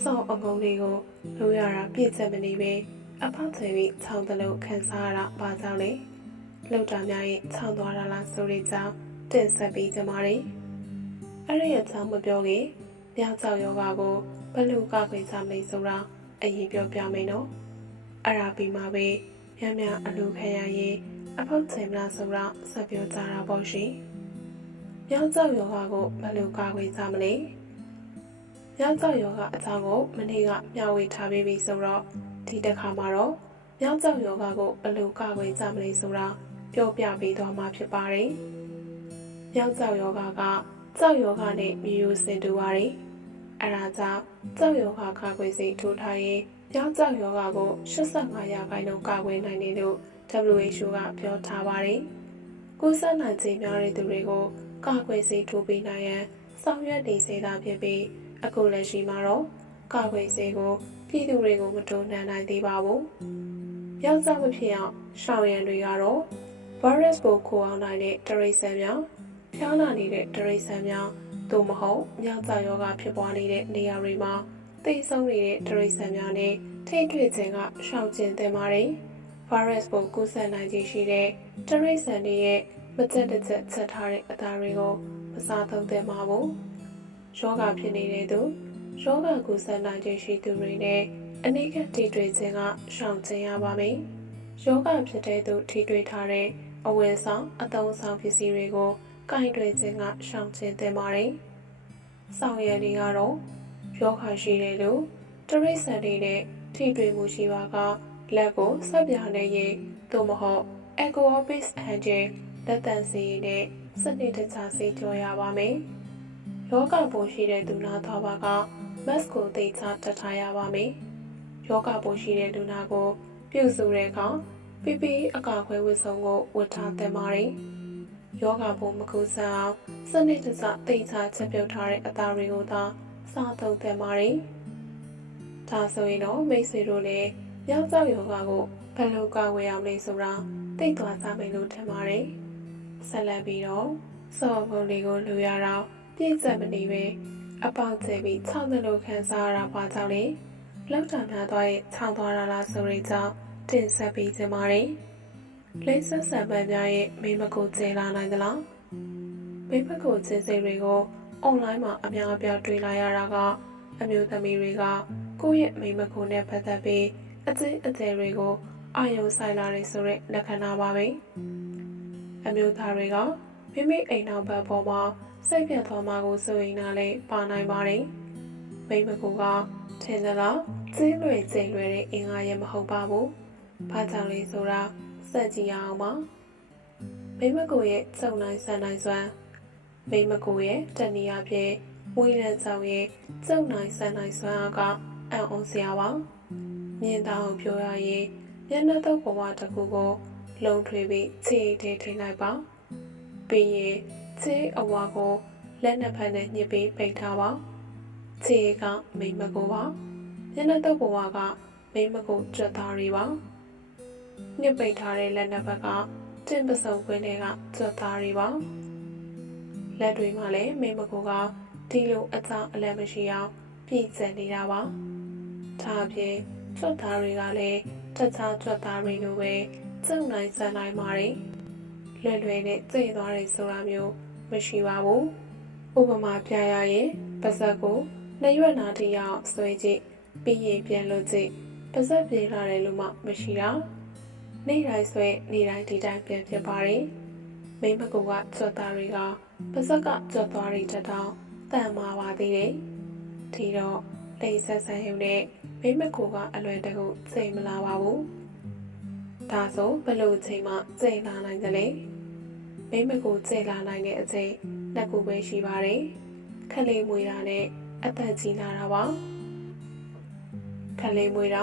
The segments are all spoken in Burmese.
စောင့်အငုံလေးကိုလိုရတာပြည့်စက်မနေပဲအဖောက်ချင်ပြီးခြောင်းတလို့ခန်းစားရတာပါကြောင့်လေလောက်တာများရင်ခြောင်းသွားတာလားဆိုတဲ့ကြောင့်တင်ဆက်ပြီးကြပါရီအဲ့ဒီအကြောင်းမပြောခင်မြောက်ကြောက်ယောဂကိုဘယ်လိုကခွင့်စားမလဲဆိုတာအရင်ပြောပြမယ်နော်အဲ့ဒါပြီးမှပဲမြတ်မြတ်အလိုခံရရင်အဖောက်ချင်မလားဆိုတာဆက်ပြောကြတာပေါ့ရှင်မြောက်ကြောက်ယောဂကိုဘယ်လိုကခွင့်စားမလဲ။ မြောက်ကျောက်ယောဂအကြောင်းကိုမနေ့ကမျှဝေထားပေးပြီဆိုတော့ဒီတစ်ခါမှာတော့မြောက်ကျောက်ယောဂကိုဘယ်လိုကာကွယ်ကြမလဲဆိုတာပြောပြပေးသွားမှာဖြစ်ပါတယ်။မြောက်ကျောက်ယောဂကကျောက်ယောဂနဲ့မျိုးရိုးစင်တူပါတယ်။အဲဒါကြောင့်ကျောက်ယောဂကာကွယ်စိတ်ထိုးထားရင်မြောက်ကျောက်ယောဂကို85ရာခိုင်နှုန်းကာကွယ်နိုင်တယ်လို့ WHO ကပြောထားပါတယ်။ကိုယ်ဆက်နိုင်ခြင်းများတဲ့သူတွေကိုကာကွယ်စိတ်ထိုးပေးနိုင်ရန်ဆောင်ရွက်နေစေတာဖြစ်ပြီး အခုလက်ရှိမှာတော့ကာကွယ်ဆေးကိုပြည်သူတွေကိုမတိုးနှံနိုင်သေးပါဘူး။ရောက်စားမဖြစ်အောင်ရှောင်ရံတွေကတော့ virus ကိုခိုးအောင်နိုင်တဲ့တရိတ်ဆန်များဖျားနာနေတဲ့တရိတ်ဆန်များသို့မဟုတ်မြောက်ကျယောဂဖြစ်ပွားနေတဲ့နေရာတွေမှာသိဆုံးနေတဲ့တရိတ်ဆန်များနဲ့ထိတွေ့ခြင်းကရှောင်ကျဉ်သင့်ပါတယ်။ virus ကိုကူးစက်နိုင်ခြင်းရှိတဲ့တရိတ်ဆန်တွေရဲ့မကျက်တစ်ချက်ချက်ထားတဲ့အသားတွေကိုမစားသုံးသင့်ပါဘူး။ ယောဂဖြစ်နေတဲ့သူယောဂကုသနိုင်ခြင်းရှိသူတွေနဲ့အနိကထိတွေ့ခြင်းကရှောင်ကျဉ်ရပါမယ်။ယောဂဖြစ်တဲ့သူထိတွေ့ထားတဲ့အဝယ်ဆောင်အသုံးဆောင်ပစ္စည်းတွေကိုကင်တွယ်ခြင်းကရှောင်ကျဉ်သင့်ပါတယ်။ဆောင်ရည်တွေကတော့ယောဂရှိတဲ့လူတရိတ်ဆန်တွေနဲ့ထိတွေ့မှုရှိပါကလက်ကိုဆက်ပြနေရင်သို့မဟုတ် Ecoobis Angel လက်တန်စီနဲ့စနစ်တကျစေကြောရပါမယ်။ ယောဂပိုးရှိတဲ့လူနာသွားပါကမတ်ကိုသိချတတ်ထားရပါမယ်။ယောဂပိုးရှိတဲ့လူနာကို ပြုစုတဲ့အခါ PPE အကာအကွယ်ဝတ်စုံကိုဝတ်ထားသင့်ပါတယ်။ယောဂပိုးမကူးစက်အောင်စနစ်တကျသိချချက်ပြုတ်ထားတဲ့အသားတွေကိုသာစားသုံးသင့်ပါတယ်။ဒါဆိုရင်တော့မိတ်ဆွေတို့လည်းယောက်ျားယောဂကိုဘယ်လိုကာဝယ်အောင်လဲဆိုတာသိသွားကြမယ်လို့ထင်ပါတယ်။ဆက်လက်ပြီးတော့စော်ပုံတွေကိုလူရတော့ ပြည့်စက်မနေပဲအပေါက်ကျပြီးခြောက်တယ်လို့ခံစားရတာပါကြောင့်လေလောက်တာများသွားရဲ့ခြောက်သွားတာလားဆိုတဲ့ကြောင့်တင်ဆက်ပြီးခြင်းပါတယ်လိမ့်ဆက်ဆံပန်းများရဲ့မိမကိုကျဲလာနိုင်သလားမိမကိုကျဲစိတ်တွေကိုအွန်လိုင်းမှာအများအပြားတွေ့လာရတာကအမျိုးသမီးတွေကကိုယ့်ရဲ့မိမကိုနဲ့ပတ်သက်ပြီးအကျဉ်းအကျယ်တွေကိုအာယုံဆိုင်လာတယ်ဆိုတဲ့လက္ခဏာပါပဲအမျိုးသားတွေကမိမိအိမ်နောက်ဘက်ပေါ်မှာ စိတ်ပြတ်သွားမှာကိုစိုးရင်နာလည်းပါနိုင်ပါတယ်။မိမကူကထင်သလားကျင်းလွယ်ကျင်းလွယ်တဲ့အင်္ဂါရမဟုတ်ပါဘူး။ဘာကြောင့်လဲဆိုတာစက်ကြည့်ရအောင်ပါ။မိမကူရဲ့စုံနိုင်ဆန်နိုင်စွမ်းမိမကူရဲ့တဏှာဖြင့်ဝိရန်ဆောင်ရဲ့စုံနိုင်ဆန်နိုင်စွမ်းအားကအံ့ဩစရာပါ။မြင်တောင်ပြောရရင်မျက်နှာတော့ဘဝတစ်ခုကိုလုံထွေပြီးခြေထိထိလိုက်ပါ။ပြီးရင် ခြေအဝါကိုလက်နှစ်ဖက်နဲ့ညှစ်ပြီးပိတ်ထားပါခြေကမိမကိုပါမျက်နှာတော့ဘဝကမိမကိုကြွတ်သားရီပါညှစ်ပိတ်ထားတဲ့လက်နှစ်ဖက်ကတင်ပစုံခွင်းတွေကကြွတ်သားရီပါလက်တွေမှာလည်းမိမကိုကဒီလိုအကြောင်းအလည်းမရှိအောင်ပြည်စံနေတာပါဒါအပြင်ကြွတ်သားတွေကလည်းတခြားကြွတ်သားတွေလိုပဲကျုံနိုင်စံနိုင်ပါတယ်လွယ်လွယ်နဲ့သိသွားတယ်ဆိုတာမျိုး မရှိပါဘူး။ဥပမာပြရရင်ပါဇက်ကိုနှစ်ရွက်နာတိရောက်ဆွဲကြည့်ပြီးရင်ပြန်လို့ကြည့်ပါဇက်ပြေးလာတယ်လို့မှမရှိတာ။နေ့တိုင်းဆွဲနေ့တိုင်းဒီတိုင်းပြန်ဖြစ်ပါတယ်။မိမကူကကြွတ်သားတွေကပါဇက်ကကြွတ်သွားတွေတက်တော့တန်မာပါသေးတယ်။ဒီတော့လိမ့်ဆက်ဆန်းရုံနဲ့မိမကူကအလွယ်တကူစိတ်မလာပါဘူး။ဒါဆိုဘယ်လိုချိန်မှစိတ်လာနိုင်ကြလဲ။ မိမကိုကျဲလာနိုင်တဲ့အချိန်လက်ကိုပဲရှိပါတယ်။ခလေးမွေတာနဲ့အသက်ကြီးလာတာပါ။ခခလေးမွေးတာ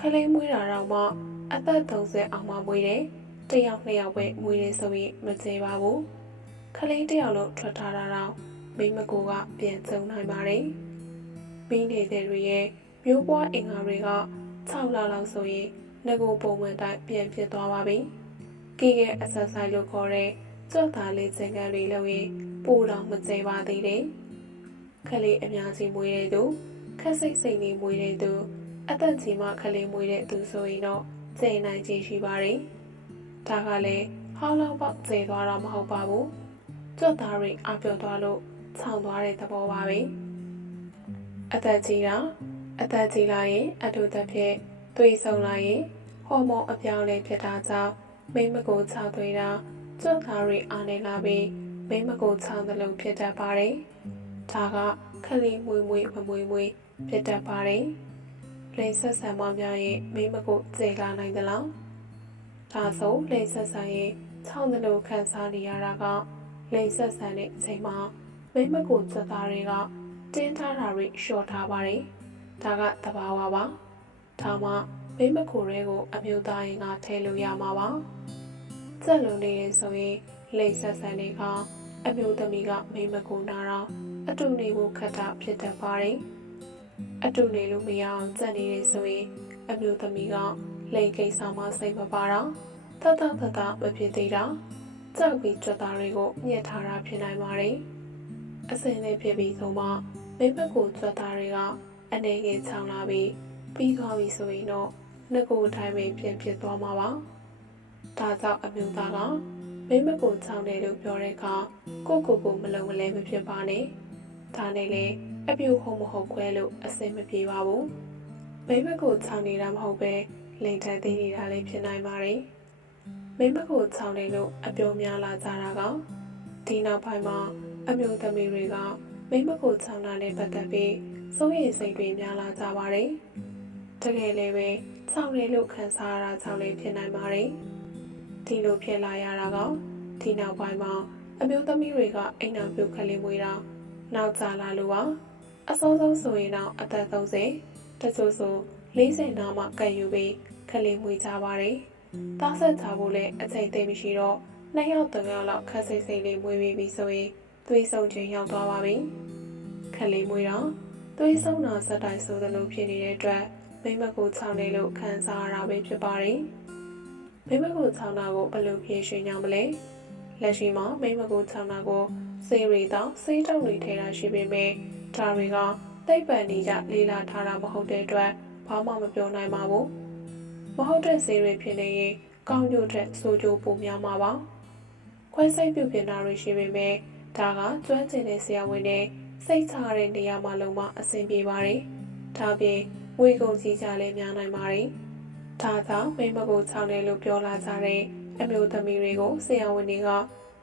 ခလေးမွေးတာတော့မှအသက်30အောင်မှမွေးတယ်တယောက်နှစ်ယောက်ပဲမွေးတယ်ဆိုရင်မကျေပါဘူးခလေးတယောက်လို့ထွက်ထားတာတော့မိမကိုကပြန်ကျုံနိုင်ပါတယ်မိနေတဲ့တွေရဲ့မျိုးပွားအင်္ဂါတွေက6လလောက်ဆိုရင်ငကိုပုံမှန်တိုင်းပြန်ဖြစ်သွားပါပြီကီရဲ့အဆက်ဆိုင်လို့ခေါ်တဲ့ ကြော့သားလေးစင်ကန်းတွေလို့ရင်ပိုတော့မကျေပါသေးတယ်ခလေးအများကြီးမွေးတဲ့သူခက်စိတ်စိတ်နေမွေးတဲ့သူအသက်ကြီးမှခလေးမွေးတဲ့သူဆိုရင်တော့ကျေနိုင်ခြင်းရှိပါတယ်ဒါကလည်းဟောင်းလောက်ပေါက်ကျေသွားတာမဟုတ်ပါဘူးကြော့သားတွေအပြော့သွားလို့ခြောင်သွားတဲ့သဘောပါပဲအသက်ကြီးတာအသက်ကြီးလာရင်အတူတစ်ဖြစ်သွေးဆုံလာရင်ဟော်မုန်းအပြောင်းအလဲဖြစ်တာကြောင့်မိမကိုခြောက်သွေးတာ ကြော့သားတွေအားနေလာပြီးမိမကိုခြောက်သလိုဖြစ်တတ်ပါတယ်ဒါကခလီမွေမွေမမွေမွေဖြစ်တတ်ပါတယ်လိန်ဆက်ဆံမများရင်မိမကိုကျေလာနိုင်သလားဒါဆိုလိန်ဆက်ဆံရင်ခြောက်သလိုခံစားနေရတာကလိန်ဆက်ဆံတဲ့အချိန်မှာမိမကိုစက်သားတွေကတင်းထားတာတွေလျှော့ထားပါတယ်။ဒါကတဘာဝပါ။ဒါမှမိမကိုတွေကို အမျိုးသားရင်ကထဲလို့ရမှာပါ။ စက်လုံးနေရင်ဆိုရင်လိမ့်ဆက်ဆန်တွေကအမျိုးသမီးကမိမကိုနာတော့အတူနေဖို့ခက်တာဖြစ်တတ်ပါတယ်။အတူနေလို့မရအောင်စက်နေတယ်ဆိုရင်အမျိုးသမီးကလိန်ကိစ္စမှစိတ်မပါတော့တတ်တတ်တတ်မဖြစ်သေးတာကြောက်ပြီးကြွတာတွေကိုညှက်ထားတာဖြစ်နိုင်ပါတယ်။အစင်းလေးဖြစ်ပြီးဆုံးမှမိမကိုကြွတာတွေကအနေငယ်ချောင်းလာပြီးပြီးသွားပြီဆိုရင်တော့ငကိုအတိုင်းပဲပြန်ဖြစ်သွားမှာပါ။ ဒါကြောင့်အမျိုးသားကမိမကိုချောင်းတယ်လို့ပြောတဲ့အခါကိုကိုကိုမလုံးမလဲမဖြစ်ပါနဲ့။ဒါနဲ့လေအပြူဟုတ်မဟုတ်ခွဲလို့အစင်မပြေပါဘူး။မိမကိုချောင်းနေတာမဟုတ်ပဲလိန်ထန်သေးနေတာလည်းဖြစ်နိုင်ပါတယ်။မိမကိုချောင်းတယ်လို့အပြောများလာကြတာကဒီနောက်ပိုင်းမှာအမျိုးသမီးတွေကမိမကိုချောင်းတာနဲ့ပတ်သက်ပြီးစိုးရိမ်စိတ်တွေများလာကြပါတယ်။တကယ်လည်းပဲချောင်းတယ်လို့ခံစားရတာကြောင့်လည်းဖြစ်နိုင်ပါတယ်။ ဒီလိုဖြစ်လာရတာကဒီနောက်ပိုင်းမှာအမျိုးသမီးတွေကအိမ်နောက်ပြုတ်ခလေးမွေးတာနောက်ကျလာလို့ပါအစောဆုံးဆိုရင်တော့အသက်30တချို့ဆို40နာမှကပ်ယူပြီးခလေးမွေးကြပါတယ်။သားဆက်ချဖို့လည်းအချိန်သိမရှိတော့နှစ်ယောက်သုံးယောက်လောက်ခက်စိတ်စိတ်လေးမွေးပြီးပြီဆိုရင်သွေးဆုံခြင်းရောက်သွားပါပြီ။ခက်လေးမွေးတော့သွေးဆုံတာစက်တိုင်းဆိုသလိုဖြစ်နေတဲ့အတွက်မိမကိုချောင်းနေလို့ခံစားရတာပဲဖြစ်ပါတယ်။ မိမကိုချောင်းတာကိုဘယ်လိုဖြေရှင်းကြမလဲ။လက်ရှိမှာမိမကိုချောင်းတာကိုစေရီတော့စေးတောက်တွေထဲတာရှိပေမဲ့ဒါတွေကသိပ္ပံနေကြလေးလာထားတာမဟုတ်တဲ့အတွက်ဘာမှမပြောနိုင်ပါဘူး။မဟုတ်တဲ့စေရီဖြစ်နေရင်ကောင်းကျိုးတဲ့ဆိုးကျိုးပိုများမှာပါ။ခွဲစိတ်ပြုပြင်တာတွေရှိပေမဲ့ဒါကကျွမ်းကျင်တဲ့ဆရာဝန်တွေစိတ်ချတဲ့နေရာမှာလုံးဝအဆင်ပြေပါတယ်။ဒါပြင်ဝေကုန်ကြီးကြလည်းများနိုင်ပါတယ်။ ဒါကြောင့်မိမကိုချောင်းတယ်လို့ပြောလာကြတဲ့အမျိုးသမီးတွေကိုဆရာဝန်တွေက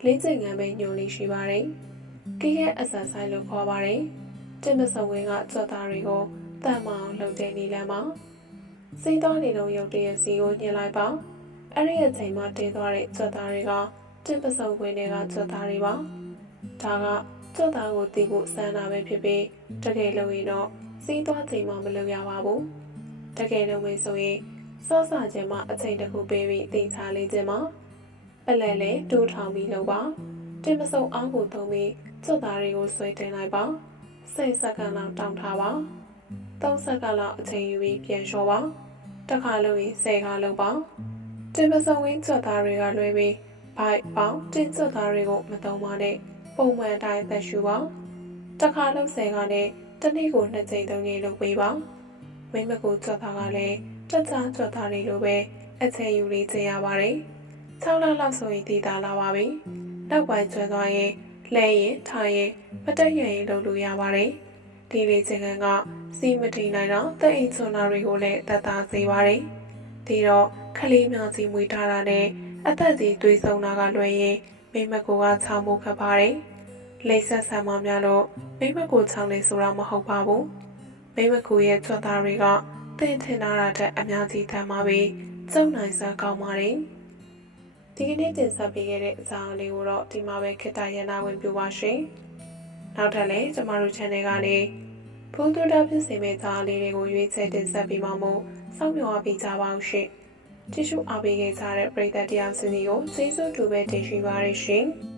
လေးကျင်ငံပဲညွှန်လေးရှိပါတယ်။ကိရဲ့အဆန်ဆိုင်လို့ခေါ်ပါတယ်။တင်မစုံဝင်းကကြွက်သားတွေကိုတတ်မအောင်လှုပ်တဲ့နေလမ်းမှာစိတ်သားနေတော့ရုပ်တရက်စီကိုညှင်လိုက်ပါ။အဲ့ဒီအချိန်မှာတင်းသွားတဲ့ကြွက်သားတွေကတင်ပစုံဝင်းတွေကကြွက်သားတွေပါ။ဒါကကြော့သားကိုတီးဖို့စမ်းတာပဲဖြစ်ပြီးတကယ်လို့ရင်တော့စီးသွားချိန်မှမလုပ်ရပါဘူးတကယ်လို့ဝင်ဆိုရင် စောစခြင်းမှအချိန်တစ်ခုပေးပြီးတင်ချလေးခြင်းမှပလဲလဲတိုးထောင်ပြီးလုပ်ပါတင်မစုံအားကိုသုံးပြီးကြော့သားတွေကိုဆွဲတင်လိုက်ပါစိတ်စက္ကန့်လောက်တောင်းထားပါ3စက္ကန့်လောက်အချိန်ယူပြီးပြန်လျှော်ပါတစ်ခါလို့ရင်10ခါလုပ်ပါတင်မစုံဝင်းကြော့သားတွေကလွှဲပြီးဘိုက်ပေါင်းတင်ကြော့သားတွေကိုမသုံးပါနဲ့ပုံမှန်အတိုင်းသက်ရှူပါတစ်ခါလုံးဆယ်ကနဲ့တစ်နေ့ကိုနှစ်ကြိမ်သုံးကြိမ်လုပ်ပေးပါမိမကိုကြွတာကလည်း တက်ချာကြွတာတွေလိုပဲအချက်ယူလေးကျရပါတယ်6လလောက်ဆိုရင်တည်တာလာပါပြီနောက်ပိုင်းကျွဲသွားရင်လဲရင်ထားရင်မတက်ရရင်လုပ်လို့ရပါတယ်ဒီလေးချင်ကန်ကစီမထိန်နိုင်တော့တဲ့အိမ်ချွန်နာတွေကိုလည်းတတ်တာစေပါတယ်ဒီတော့ခလေးများစီမွေးထားတာနဲ့အသက်ကြီးသွေးဆုံတာကလွယ်ရင်မိမကိုကချောင်းမှုခတ်ပါတယ်။လိမ့်ဆက်ဆံမများလို့မိမကိုချောင်းနေဆိုတာမဟုတ်ပါဘူး။မိမကိုရဲ့ကြွသားတွေက တင်ထင်တာတဲ့ အများကြီးတမ်းပါပြီးကျုံနိုင်စားကောင်းပါတယ်။ဒီကနေ့တင်ဆက်ပေးခဲ့တဲ့အကြောင်းလေးကိုတော့ဒီမှာပဲခေတ္တရန်နာဝင်ပြပါရှင်။နောက်ထပ်လည်းကျမတို့ channel ကနေပဘုံတူတာဖြစ်စေမဲ့သားလေးတွေကိုရွေးချယ်တင်ဆက်ပြီးမှမို့စောင့်မျှော်ပေးကြပါအောင်ရှင်။ကြည့်ရှုအားပေးခဲ့ကြတဲ့ပရိသတ်တရားစင်ဒီကိုကျေးဇူးတူပဲတင်ရှိပါရရှင်။